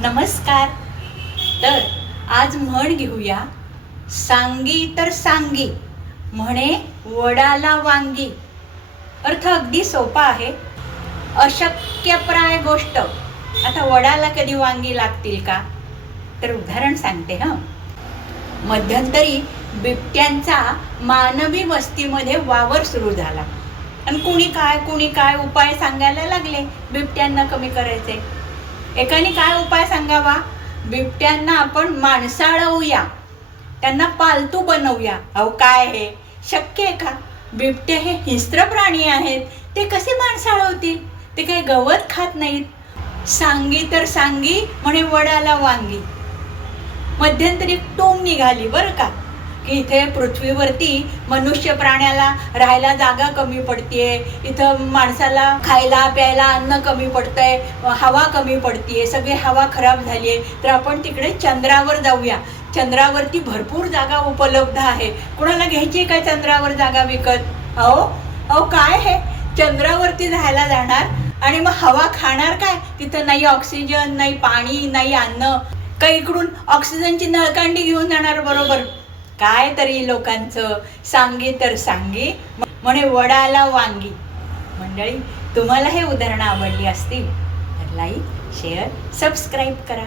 नमस्कार. तर आज म्हण घेऊया. सांगी तर सांगी. म्हणे वडाला वांगी. अर्थ अगदी सोपा आहे. अशक्यप्राय गोष्ट. आता वडाला कधी वांगी लागतील का? तर उदाहरण सांगते हं. मध्यंतरी बिबट्यांचा मानवी वस्तीमध्ये वावर सुरू झाला. आणि कुणी काय कुणी काय उपाय सांगायला लागले बिबट्यांना कमी करायचे? एकाने काय उपाय सांगावा? बिबट्यांना आपण माणसाळवूया. त्यांना पालतू बनवूया. अहो काय हे शक्य आहे का? बिबटे हे हिंस्त्र प्राणी आहेत. ते कसे माणसाळवतील? ते काही गवत खात नाहीत. सांगी तर सांगी म्हणे वडाला वांगी. मध्यंतरी टोम निघाली बरं का? की इथे पृथ्वीवरती मनुष्य प्राण्याला राहायला जागा कमी पडतीये. इथं माणसाला खायला प्यायला अन्न कमी पडतंय हवा कमी पडतीये. सगळी हवा खराब झाली आहे तर आपण तिकडे चंद्रावर जाऊया. चंद्रावरती भरपूर जागा उपलब्ध आहे. कुणाला घ्यायची काय चंद्रावर जागा विकत? अहो अहो काय हे? चंद्रावरती राहायला जाणार? आणि मग हवा खाणार काय? तिथं नाही ऑक्सिजन नाही पाणी नाही अन्न. काही इकडून ऑक्सिजनची नळकांडी घेऊन जाणार? बरोबर. काय तरी लोकांचं सांगी तर सांगी. म्हणे वडाला वांगी. मंडळी तुम्हाला हे उदाहरणं आवडली असतील तर लाईक शेअर सबस्क्राईब करा.